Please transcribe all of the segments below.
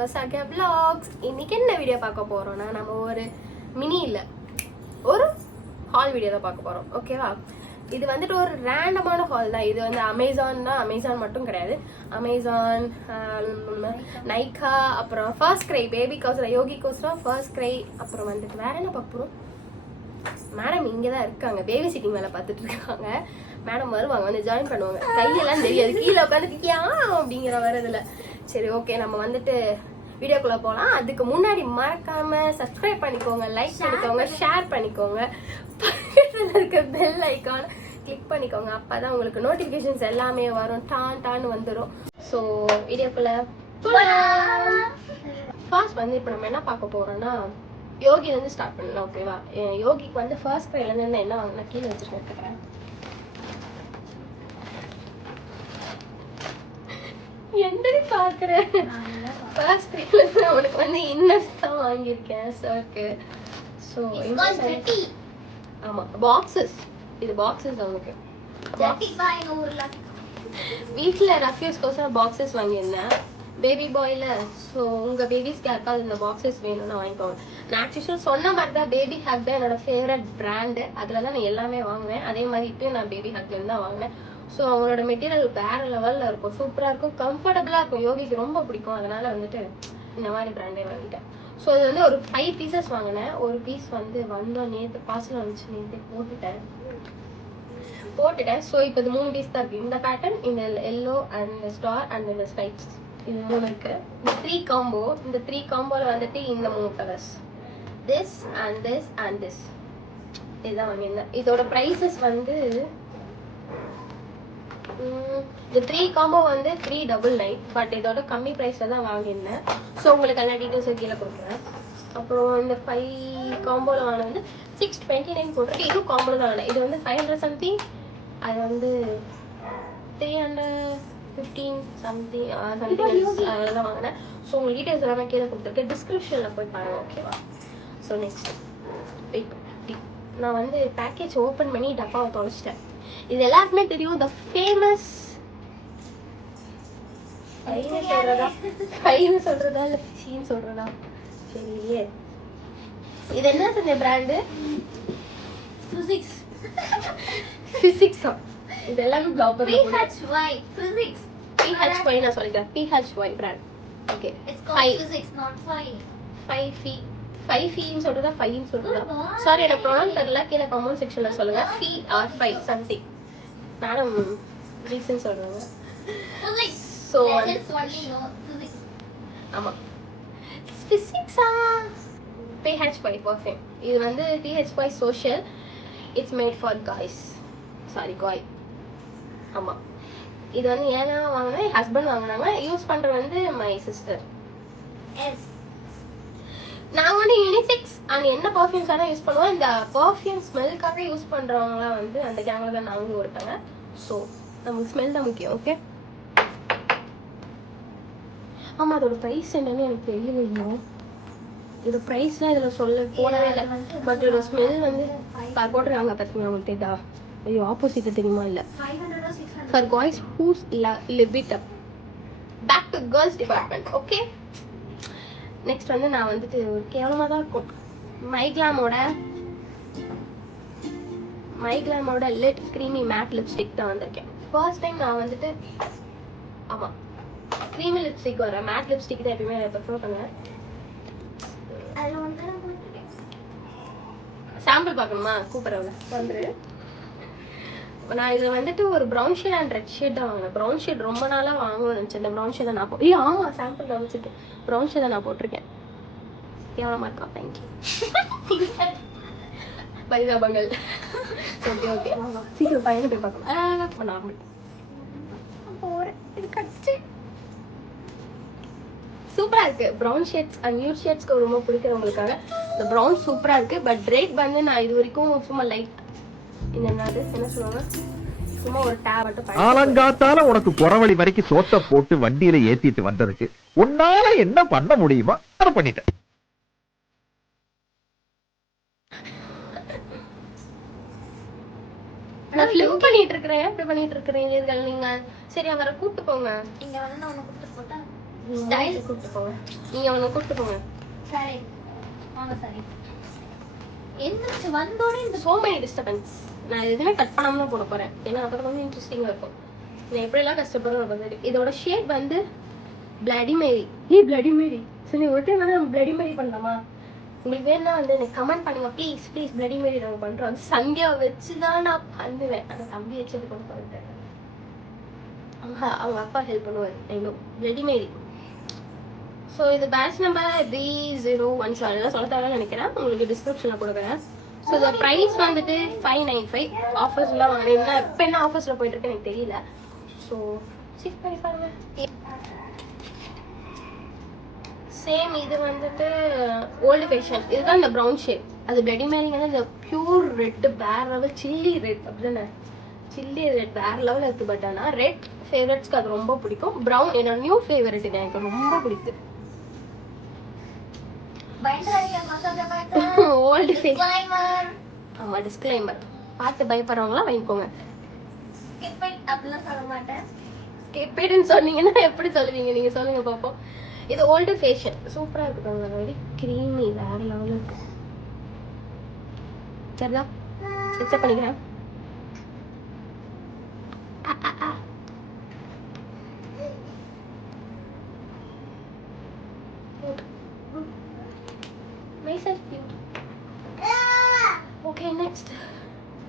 வசாக்கியா vlogs. இன்னைக்கு என்ன video பார்க்க போறோம்னா நம்ம ஒரு மினி இல்ல ஒரு ஹால் வீடியோ தான் பார்க்க போறோம். ஓகேவா? இது வந்துட்டு ஒரு ரேண்டமான ஹால் தான். இது வந்து அமேசான் மட்டும் கிடையாது. அமேசான், நைகா, அப்புறம் ஃபர்ஸ்ட் கிரை, பேபி கோஸ்ரா, யோகி கோஸ்ரா, ஃபர்ஸ்ட் கிரை, அப்புறம் வந்துட்டு வேற என்ன பார்ப்போம். மேடம் இங்கதான் இருக்காங்க, பேபி சிட்டிங் வேலை பார்த்துட்டு இருக்காங்க. மேடம் வருவாங்க, வந்து ஜாயின் பண்ணுவாங்க. கையெல்லாம் தெரியாது, கீழே உட்காந்து அப்படிங்கிற வரதுல. சரி ஓகே, நம்ம வந்துட்டு வீடியோக்குள்ள போகலாம். அதுக்கு முன்னாடி மறக்காம சப்ஸ்கிரைப் பண்ணிக்கோங்க, லைக் பண்ணிக்கோங்க, ஷேர் பண்ணிக்கோங்க, பக்கத்துல இருக்க பெல் ஐக்கான் கிளிக் பண்ணிக்கோங்க. அப்பதான் உங்களுக்கு நோட்டிபிகேஷன்ஸ் எல்லாமே வரும், டான்னு வந்துடும். ஸோ வீடியோக்குள்ள ஃபர்ஸ்ட் வந்து இப்போ நம்ம என்ன பார்க்க போறோம்னா யோகில இருந்து ஸ்டார்ட் பண்ணலாம். ஓகேவா? யோகிக்கு வந்து ஃபர்ஸ்ட் ப்ரைல இருந்து என்ன வாங்கினா கீழே வச்சுருக்கேன். என்னடி பாக்குறேன்? ஃபர்ஸ்ட் ப்ரைல இருந்து அவனுக்கு வந்து இன்னஸ் தான் வாங்கியிருக்கேன் சர்க்கு. ஸோ ஆமா பாக்ஸஸ், இது பாக்ஸஸ் அவனுக்கு. வீட்டில் ரஃப்யூஸ்க்கோசரம் பாக்ஸஸ் வாங்கியிருந்தேன் பேபி பாய்ல. ஸோ உங்க பேபிஸ்க்கு யாருக்காவது இந்த பாக்ஸஸ் வேணும்னு வாங்கிக்கோங்க. நான் ஆக்சுவலாக சொன்ன மாதிரி தான் பேபி ஹக் தான் என்னோட ஃபேவரட் பிராண்டு. அதில் தான் நான் எல்லாமே வாங்குவேன். அதே மாதிரி இப்பயும் நான் பேபி ஹக்லேருந்து தான் வாங்கினேன். ஸோ அவங்களோட மெட்டீரியல் வேற லெவலில் இருக்கும், சூப்பராக இருக்கும், கம்ஃபர்டபுளாக இருக்கும். யோகிக்கு ரொம்ப பிடிக்கும், அதனால வந்துட்டு இந்த மாதிரி பிராண்டே வாங்கிட்டேன். ஸோ இது வந்து ஒரு 5 பீசஸ் வாங்கினேன். ஒரு பீஸ் வந்து வந்தோம் நேற்று பார்சல் வந்துச்சு, நேற்று போட்டுட்டேன். ஸோ இப்போ இது 3 பீஸ் தான் இருக்கு. இந்த பேட்டர்ன், இந்த எல்லோ அண்ட் ஸ்டார் அண்ட் இந்த ஸ்ட்ரைப்ஸ், இது 3 இருக்கு. இந்த 3 காம்போ, இந்த 3 காம்போல வந்துட்டு இந்த 3 colours, this and this and this, இதுதான் வாங்கியிருந்தேன். இதோட ப்ரைஸஸ் வந்து இந்த 3 காம்போ வந்து 399, பட் இதோட கம்மி ப்ரைஸ்ல தான் வாங்கியிருந்தேன். ஸோ உங்களுக்கு எல்லா டீட்டெயில்ஸும் கீழே கொடுக்குறேன். அப்புறம் இந்த 5 காம்போல வாங்கினது 629 போட்டிருக்கு. இதுவும் காம்போல தான் வாங்கினேன். இது வந்து 500 சம்திங், அது வந்து 315 சம்திங் அதெல்லாம் வாங்கினேன். ஸோ உங்கள் டீட்டெயில்ஸ் எல்லாமே கீழே கொடுத்துருக்கேன், டிஸ்கிரிப்ஷனில் போய் பாருங்க. ஓகேவா? ஸோ நெக்ஸ்ட் நான் வந்து பேக்கேஜ் ஓப்பன் பண்ணி டப்பாவை தொலைச்சிட்டேன். இது எல்லாருக்குமே தெரியும், த ஃபேமஸ் சொல்றதா இல்லை ஃபிஷின்னு சொல்றதா சரியே. இது என்ன சொன்ன பிராண்டு? ஃபிசிக்ஸா? இது எல்லாமே பிளாக் பண்ணி PHY physics. PHY நான் சொல்லிட்டேன், PHY brand. Okay, it's called physics not 5 ஃபீன்னு சொல்றதா 5ன்னு சொல்றதா? சாரி எனக்கு ப்ரொனவுன்ஸ் தெரியல, கீழே கமெண்ட் செக்ஷன்ல சொல்லுங்க. P or 5 something. Madam reason சொல்றாங்க. சோ ஆமா ஃபிசிக்ஸா? PHY perfect. இது வந்து PHY social, it's made for guys, sorry காய். ஆமா, இது வந்து ஏன்னா வாங்கினா என் ஹஸ்பண்ட் வாங்கினாங்க. யூஸ் பண்ற வந்து மை சிஸ்டர். நாங்க வந்து யூனிசெக்ஸ் அண்ட் என்ன பர்ஃப்யூம்ஸ் தான் யூஸ் பண்ணுவோம். இந்த பர்ஃப்யூம் ஸ்மெல்லுக்காக யூஸ் பண்றவங்களாம் வந்து அந்த கேங்ல தான் நாங்களும் ஒருத்தாங்க. ஸோ நமக்கு ஸ்மெல் தான் முக்கியம். ஓகே, ஆமா அதோட ப்ரைஸ் என்னன்னு எனக்கு தெரியலையோ. இதோட ப்ரைஸ்லாம் இதில் சொல்ல போனவே இல்லை, பட் இதோட ஸ்மெல் வந்து போட்டுருக்காங்க பார்த்தீங்கன்னா உங்களுக்கு தெரியுதா? ஐயோ ஆப்போசிட் தெரியுமா? இல்லை, for boys whose live it up. Back to girls department. Okay, next வந்து நான் வந்துட்டு ஒரு கேவலமாக தான் இருக்கும், மைக்லாமோட லிட் க்ரீமி மேட் லிப்ஸ்டிக் தான் வந்திருக்கேன். ஃபர்ஸ்ட் டைம் நான் வந்துட்டு ஆமாம் க்ரீமி லிப்ஸ்டிக் வர மேட் லிப்ஸ்டிக் தான் எப்பயுமே ப்ரிஃபர் பண்ணுவேன். சாம்பிள் பார்க்கணுமா? கூப்பிட்றவங்க வந்துரு. நான் இதில் வந்துட்டு ஒரு brown shade and red shade தான் வாங்கினேன். ப்ரௌன் ஷேட் ரொம்ப நாளாக வாங்கணும்னு நினச்சேன். இந்த ப்ரௌன் ஷேட் நான் ஆமாம் சாம்பிள் நான் வச்சுட்டு ப்ரௌன் ஷேட் நான் போட்டிருக்கேன். கேவலமாக இருக்கா? தேங்க்யூ. பைசாபங்கள். ஓகே ஓகே வாங்க சீக்கிரம் பையனை போய் பார்க்கலாம். நார்மல் போகிறேன். இது கடிச்சு சூப்பராக இருக்குது. ப்ரௌன் ஷேட்ஸ் அண்ட் நியூட் ஷேட்ஸ்க்கு ரொம்ப பிடிக்கிறவங்களுக்காக இந்த ப்ரௌன் சூப்பராக இருக்குது. பட் ரேட் வந்து நான் இது வரைக்கும் சும்மா லைட் என்ன சொல்லுவாங்க, சும்மா ஒரு டேப் மட்டும் ஆலங்காத்தால உனக்கு குறவழி வரைக்கும் சோத்த போட்டு வண்டியில ஏத்திட்டு வந்ததுக்கு உன்னால என்ன பண்ண முடியுமா அதை பண்ணிட்டேன். நான் ஃபிலிம் பண்ணிட்டு இருக்கேன். எப்படி பண்ணிட்டு இருக்கீங்க நீங்க? சரி அவரை கூப்பிட்டு போங்க. இங்க வந்து நான் உன்னை கூப்பிட்டு போட்டா ஸ்டைல் கூப்பிட்டு போங்க. நீங்க அவனை கூப்பிட்டு போங்க. சரி வாங்க. சரி எந்திரிச்சு வந்தோடனே இந்த so many disturbance. நான் எதுவுமே கட் பண்ணாம தான் போட போறேன். ஏன்னா அப்போ கொஞ்சம் இன்ட்ரெஸ்டிங்கா இருக்கும். நான் எப்படிலாம் கஷ்டப்படுறேன் வந்து இதோட ஷேப் வந்து பிளடி மேரி. பிளடி மேரி. சரி ஒரு டைம் வந்து நம்ம பிளடி மேரி பண்ணலாமா? உங்களுக்கு வேணா வந்து எனக்கு கமெண்ட் பண்ணுங்க ப்ளீஸ் ப்ளீஸ். பிளடி மேரி நாங்க பண்றோம். அது சந்தியா வச்சு தான் நான் பண்ணுவேன். அந்த தம்பி வச்சு அது கொண்டு போயிட்டேன். அவங்க அப்பா ஹெல்ப் பண்ணுவார். ஐயோ பிளடி மேரி. ஸோ இது பேட்ச் நம்பர் B017 அதெல்லாம் சொல்ல தேவைன்னு நினைக்கிறேன். உங்களுக்கு டிஸ்கிரிப்ஷனில் கொடுக்குறேன். ஸோ இந்த ப்ரைஸ் வந்துட்டு 595. ஆஃபர்ஸ்லாம் வாங்கினா இப்போ என்ன ஆஃபர்ஸில் போயிட்டு இருக்கு எனக்கு தெரியல. ஸோ செக் பண்ணி பாருங்க. சேம் இது வந்துட்டு ஓல்டு ஃபேஷன். இதுதான் இந்த ப்ரௌன் ஷேட். அது பிளடி மேரிங் வந்து இந்த பியூர் ரெட் வேற லெவல் சில்லி ரெட் அப்படிதானே. சில்லி ரெட் வேற லெவல் இருக்கு. பட் ஆனால் ரெட் ஃபேவரட்ஸ்க்கு அது ரொம்ப பிடிக்கும். ப்ரௌன் என்னோட நியூ ஃபேவரட் இது எனக்கு ரொம்ப பிடிக்கும். Old disclaimer. ஆமா டிஸ்க்ளைமர். பார்த்து பயப்படுறவங்களாம் வாங்கிக்கோங்க. அப்படிலாம் சொல்ல மாட்டேன். ஸ்கிப்பிட்னு சொன்னீங்கன்னா எப்படி சொல்லுவீங்க நீங்க சொல்லுங்க பாப்போம். இது ஓல்டு ஃபேஷன் சூப்பரா இருக்கு. வெரி கிரீமி வேற லெவல்ல இருக்கு. சரிதா செக் பண்ணிக்கிறேன். Nice and cute. Okay, next.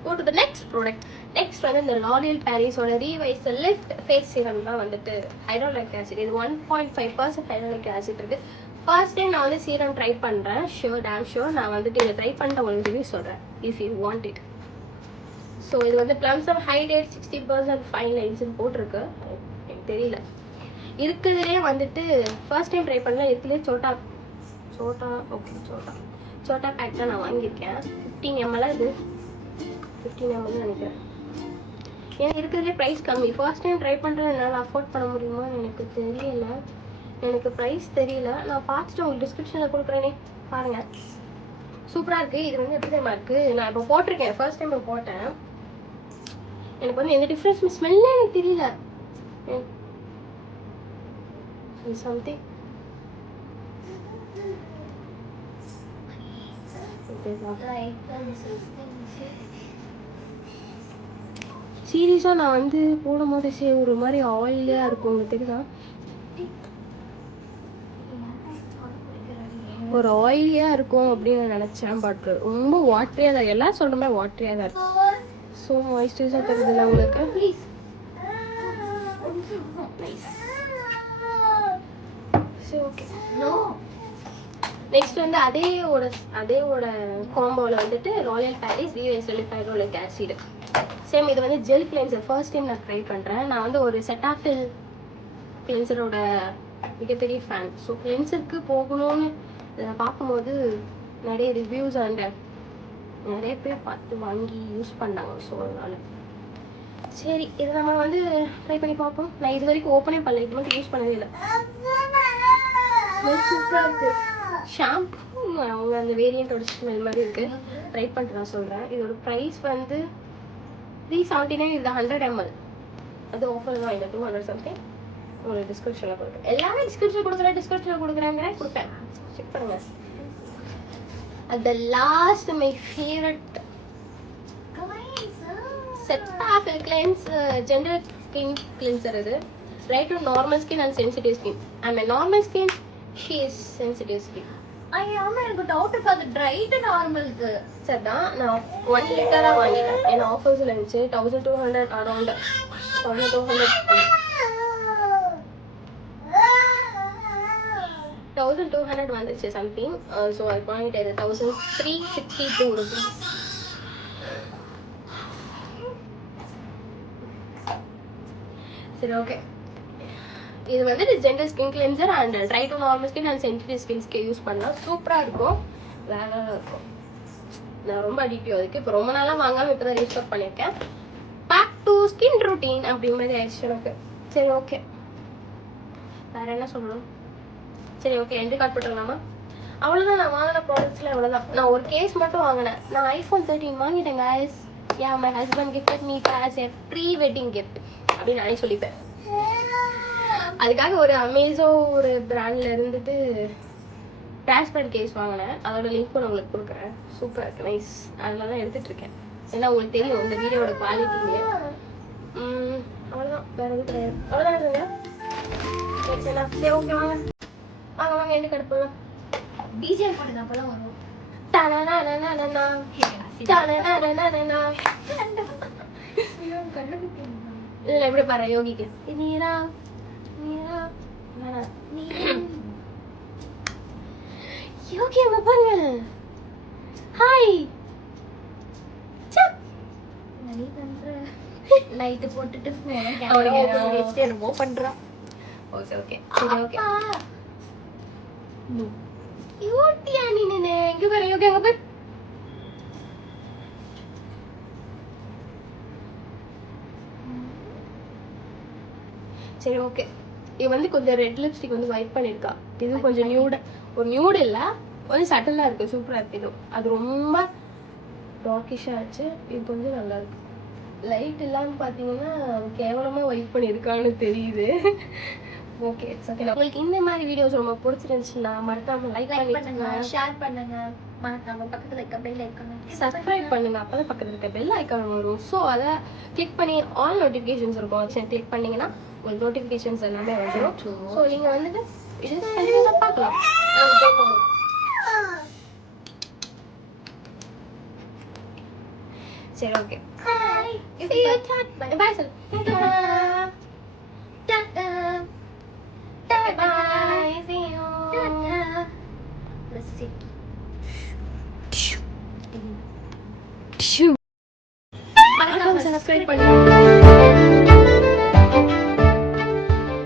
Go to the next product. Next வந்து இந்த L'Oreal Paris ஓட Revive Lift Face Serum தான் வந்துட்டு ஹைட்ரோலிக் ஆசிட். இது 1.5% ஹைட்ரோலிக் ஆசிட் இருக்கு. ஃபர்ஸ்ட் டைம் நான் வந்து சீரம் ட்ரை பண்றேன். ஷூர் டேம் ஷூர் நான் வந்துட்டு இதை ட்ரை பண்ணிட்டு உங்களுக்கு ரிவ்யூ சொல்றேன் if you want it. So இது வந்து ப்ளம்ஸ் ஆஃப் ஹைட்ரேட் 60% ஃபைன் லைன்ஸ்னு போட்டிருக்கு. எனக்கு தெரியல இருக்குதுலேயே வந்துட்டு ஃபர்ஸ்ட் டைம் ட்ரை பண்ணல. இருக்குதுலேயே சோட்டா பேக் தான் நான் வாங்கியிருக்கேன். 15 ml இது 15 ml நினைக்கிறேன். ஏன்னா இருக்கிறதுலே ப்ரைஸ் கம்மி. ஃபர்ஸ்ட் டைம் ட்ரை பண்ணுறது என்னால் அஃபோர்ட் பண்ண முடியுமான்னு எனக்கு தெரியல. எனக்கு ப்ரைஸ் தெரியல. நான் பார்த்துட்டு உங்களுக்கு டிஸ்கிரிப்ஷனில் கொடுக்குறேனே பாருங்கள். சூப்பராக இருக்குது. இது வந்து எப்படி தெரியுமா இருக்குது. நான் இப்போ போட்டிருக்கேன். ஃபர்ஸ்ட் டைம் இப்போ போட்டேன். எனக்கு வந்து எந்த டிஃப்ரென்ஸ் ஸ்மெல்லே எனக்கு தெரியல. சம்திங் சீரியஸா நான் வந்து போடும் போது ஒரு மாதிரி ஆயிலியா இருக்கும். உங்களுக்கு தெரியுதா? ஒரு ஆயிலியா இருக்கும் அப்படின்னு நான் நினைச்சேன். பட் ரொம்ப வாட்டரியா தான். எல்லாம் சொல்ற மாதிரி வாட்டரியா தான் இருக்கு. ஸோ மாய்ஸ்சரைஸா தெரியுது இல்லை உங்களுக்கு? ப்ளீஸ் சரி ஓகே. நெக்ஸ்ட் வந்து அதேவோட காம்போவில் வந்துட்டு L'Oreal Paris Revive hydraulic acid. Same இது வந்து ஜெல் கிளென்சர். ஃபர்ஸ்ட் டைம் நான் ட்ரை பண்ணுறேன். நான் வந்து ஒரு செட்டாஃபில் கிளென்சரோட மிகப்பெரிய ஃபேன். ஸோ கிளென்சருக்கு போகணும்னு பார்க்கும்போது நிறைய ரிவ்யூஸ் அண்ட் நிறைய பேர் பார்த்து வாங்கி யூஸ் பண்ணாங்க. ஸோ அதனால சரி இதை நம்ம வந்து ட்ரை பண்ணி பார்ப்போம். நான் இது வரைக்கும் ஓப்பனே பண்ணல. இது மட்டும் யூஸ் பண்ணவே இல்லை. சூப்பராக இருக்குது. ஷாம்பு அவங்க அந்த வேரியண்டோட ஸ்மெல் மாதிரி இருக்கு. ட்ரை பண்ணிட்டு நான் சொல்கிறேன். இதோட ப்ரைஸ் வந்து 379. இது 100 ml. அது ஆஃபர் தான். இல்லை 200 சம்திங். உங்களுக்கு டிஸ்கிரிப்ஷனில் கொடுக்குறேன். எல்லாமே டிஸ்கிரிப்ஷனில் கொடுப்பேன். செக் பண்ணுங்க. அந்த last my favourite Cetaphil general skin cleanser. இது ரைட் to normal skin and sensitive skin. I mean normal skin, she is sensitive skin. ஐயாம எனக்கு டவுட் இருக்கு. அது ட்ரை டு நார்மலுக்கு சரிதான். நான் 1 லிட்டராக வாங்கிட்டேன். ஏன்னா ஆஃபர்ஸில் இருந்துச்சு. 1200 அரௌண்ட் 1200 வந்துச்சு சம்திங். ஸோ அது வாங்கிட்டேன். 1362 ருபீஸ். சரி ஓகே. இது வந்துட்டு general skin cleanser and dry to normal skin and sensitive ஸ்கின்ஸ்க்கு யூஸ் பண்ணலாம். சூப்பராக இருக்கும். வேற இருக்கும். நான் ரொம்ப அடிக்டிவ் அதுக்கு. இப்போ ரொம்ப நாளாக வாங்காமல் இப்போ தான் ரீஸ்டாக் பண்ணியிருக்கேன். பேக் டு ஸ்கின் ரூட்டீன் அப்படி மாதிரி ஆயிடுச்சு எனக்கு. சரி ஓகே. வேற என்ன சொல்லணும்? சரி ஓகே. என்ட்ரி கார்ட் போட்டுக்கலாமா? அவ்வளோதான். நான் வாங்கின ப்ராடக்ட்ஸில் அவ்வளோதான். நான் ஒரு கேஸ் மட்டும் வாங்கினேன். நான் iPhone 13 வாங்கிட்டேன் guys. Yeah, my husband gifted me as a pre-wedding gift அப்படின்னு நானே சொல்லிப்பேன். அதுக்காக ஒரு அமேசோ ஒரு பிராண்ட்ல இருந்துட்டு டிரான்ஸ்பரண்ட் கேஸ் வாங்கினேன். அதோட லிங்க் நான் உங்களுக்கு கொடுக்குறேன். சூப்பராக இருக்கு, நைஸ். அதில் தான் எடுத்துட்டு இருக்கேன். ஏன்னா உங்களுக்கு தெரியும் இந்த வீடியோட குவாலிட்டி. அவ்வளோதான், வேற எதுவும் கிடையாது. அவ்வளோதான் இருங்க. சரி ஓகே, வாங்க வாங்க வாங்க, என்ன கிடப்போம். பிஜிஎம் போட்டு அப்பதான் வரும். இல்ல எப்படி பாரு யோகிக்கு நீரா நீரா யோகி அங்க பாருங்க. ஹாய் நீ பண்ற லைட் போட்டுட்டு என்னமோ பண்றான். ஓகே ஓகே சரி ஓகே. யோட்டியா நீ இங்க பாரு யோகி அங்க பாரு. சரி ஓகே. இது வந்து கொஞ்சம் ரெட் லிப்ஸ்டிக் வந்து வைப் பண்ணிருக்கா. இது கொஞ்சம் நியூட், ஒரு நியூட் இல்ல, கொஞ்சம் சட்டலா இருக்கு, சூப்பரா இருக்கு. இது அது ரொம்ப டார்க்கிஷா ஆச்சு. இது கொஞ்சம் நல்லா இருக்கு. லைட் இல்லாம பாத்தீங்கன்னா கேவலமா வைப் பண்ணிருக்கான்னு தெரியுது. Okay it's okay. உங்களுக்கு இந்த மாதிரி வீடியோஸ் ரொம்ப பிடிச்சிருந்துச்சுன்னா மறக்காம லைக் பண்ணுங்க, பண்ணுங்க, ஷேர் பண்ணுங்க, மறக்காம பக்கத்துல இருக்க பெல் ஐகானை சப்ஸ்கிரைப் பண்ணுங்க. அப்பதான் பக்கத்துல இருக்க பெல் ஐகான் வரும். ஸோ அதை கிளிக் பண்ணி ஆல் நோட்டிஃபிகேஷன்ஸ் இருக்கும், அதை கிளிக் பண்ணீங்கன்னா உங்களுக்கு நோட்டிஃபிகேஷன்ஸ் எல்லாமே வந்துடும். ஸோ நீங்க வந்துட்டு இது கண்டிப்பாக பார்க்கலாம். சரி ஓகே, பாய் சார். மறக்காம சப்ஸ்கிரைப் பண்ணுங்க.